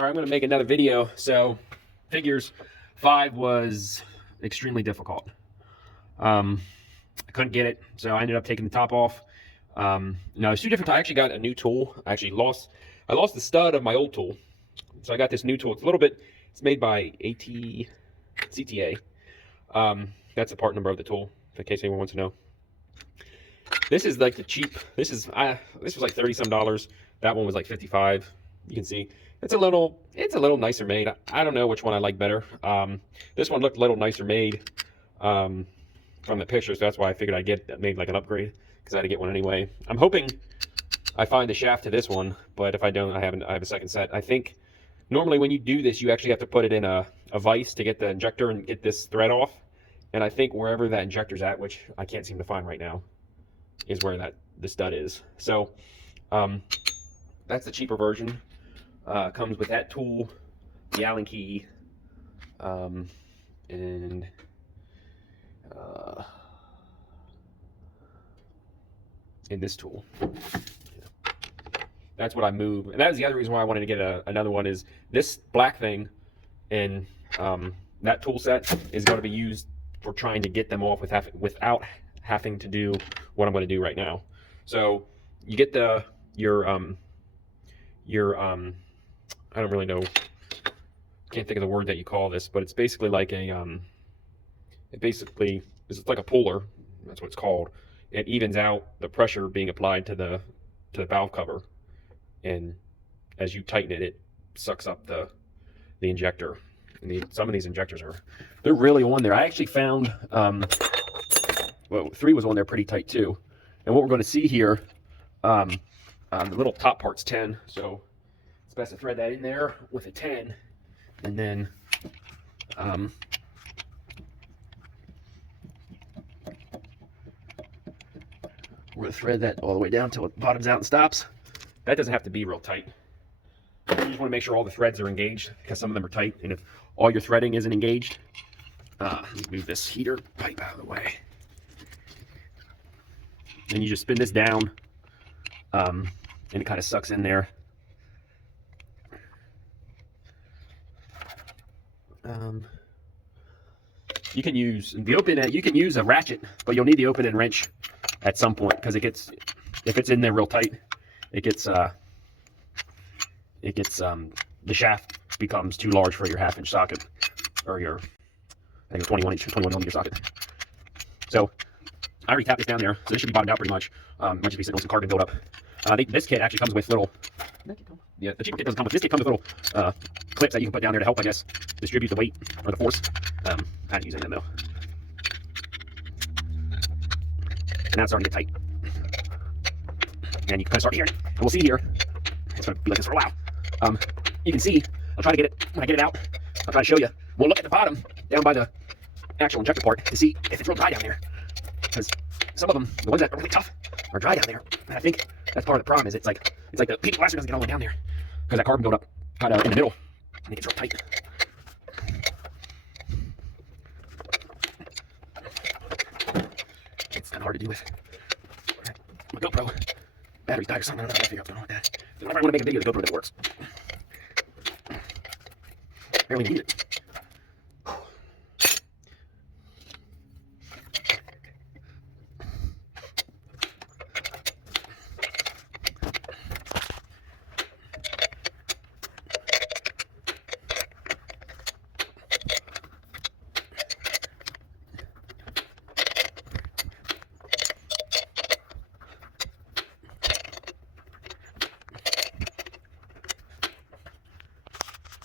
All right, I'm going to make another video. So, figures 5 was extremely difficult. I couldn't get it, so I ended up taking the top off. No, it's 2 different. I actually got a new tool. I lost the stud of my old tool, so I got this new tool. It's a little bit. It's made by CTA. That's the part number of the tool, in case anyone wants to know. This is like the cheap. This was like $30 some. That one was like 55. You can see it's a little nicer made. I don't know which one I like better. This one looked a little nicer made from the pictures. So that's why I figured I'd get made like an upgrade, because I had to get one anyway. I'm hoping I find the shaft to this one, but if I don't, I have a second set. I think normally when you do this, you actually have to put it in a vise to get the injector and get this thread off. And I think wherever that injector's at, which I can't seem to find right now, is where the stud is. So that's the cheaper version. Comes with that tool, the Allen key, and in this tool. That's what I move, and that was the other reason why I wanted to get another one. Is this black thing and that tool set is going to be used for trying to get them off without having to do what I'm going to do right now. So you get your I don't really know, can't think of the word that you call this, but it's basically like it's like a puller. That's what it's called. It evens out the pressure being applied to the valve cover, and as you tighten it, it sucks up the injector. And some of these injectors they're really on there. I actually found well, 3 was on there pretty tight too. And what we're going to see here, the little top part's 10, so it's best to thread that in there with a 10, and then we're going to thread that all the way down until it bottoms out and stops. That doesn't have to be real tight. You just want to make sure all the threads are engaged, because some of them are tight, and if all your threading isn't engaged, move this heater pipe out of the way. And you just spin this down, and it kind of sucks in there. You can use the open end. You can use a ratchet, but you'll need the open end wrench at some point, because if it's in there real tight, the shaft becomes too large for your 1/2 inch socket, or your, I think, 21 millimeter socket. So I already tapped this down there, so this should be bottomed out pretty much. Might just be sitting on some carbon buildup. I think this kit actually comes with little. Yeah, the cheaper kit doesn't come with. This kit comes with little clips that you can put down there to help, I guess, distribute the weight or the force. I didn't use any of them though. And now it's starting to get tight. And you can kind of start here, and we'll see here. It's going to be like this for a while. You can see. I'll try to get it when I get it out. I'll try to show you. We'll look at the bottom down by the actual injector part to see if it's real dry down there. Because some of them, the ones that are really tough, are dry down there. And I think that's part of the problem. Is it's like the piece of plastic doesn't get all the way down there, because that carbon buildup kind of in the middle, and it gets real tight. It's kind of hard to do with my GoPro. Battery's died or something. I don't know. I figure out what's going on with that. If I want to make a video of the GoPro that works. Barely need it.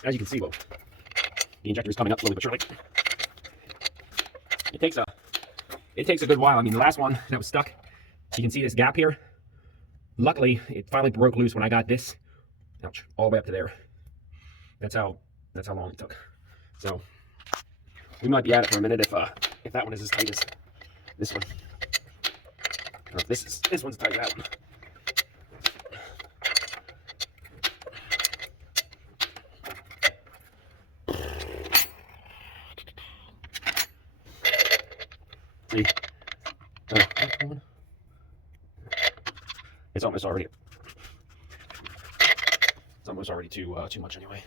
As you can see, the injector is coming up slowly but surely. It takes a good while. I mean, the last one that was stuck, you can see this gap here. Luckily, it finally broke loose when I got this, ouch, all the way up to there. That's how long it took. So we might be at it for a minute if that one is as tight as this one, or if this one's tight as that one. See? It's almost already too much anyway.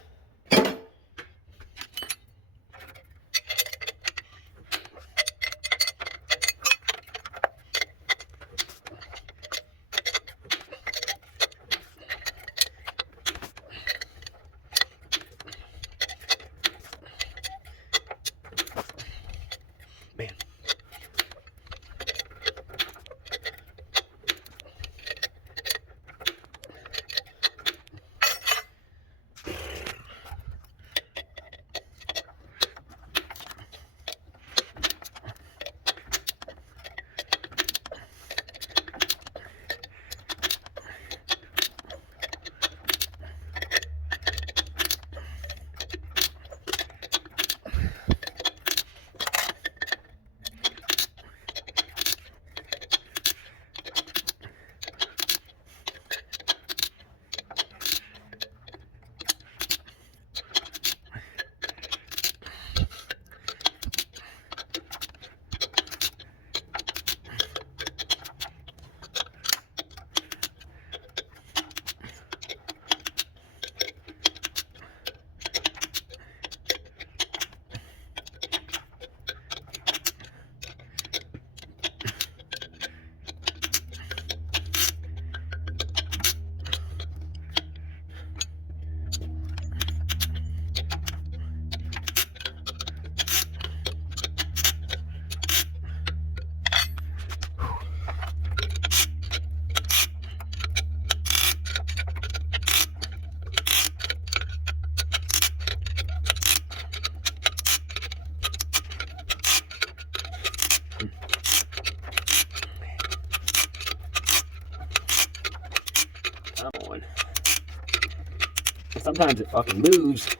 sometimes it fucking moves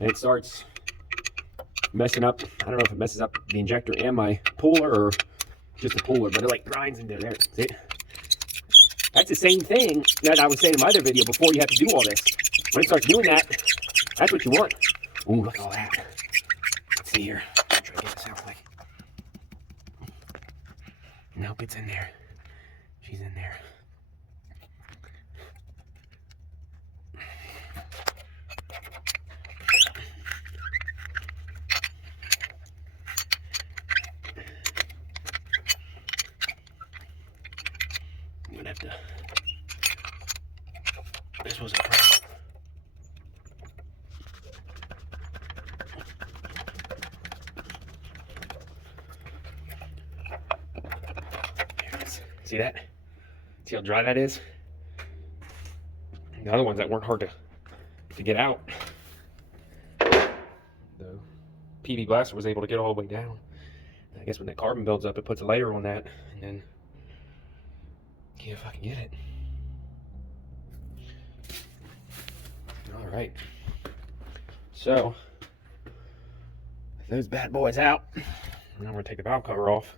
and it starts messing up. I don't know if it messes up the injector and my puller or just the puller, but it like grinds into there. See? That's the same thing that I was saying in my other video before you have to do all this. When it starts doing that, that's what you want. Ooh, look at all that. Let's see here. Try to get this out quick. Nope, it's in there. She's in there. I'm gonna have to. This was a problem. Here it is. See that? See how dry that is? The other ones that weren't hard to get out. The PV blaster was able to get all the way down. I guess when that carbon builds up, it puts a layer on that, and then you can't fucking get it. All right. So, with those bad boys out, now we're gonna take the valve cover off.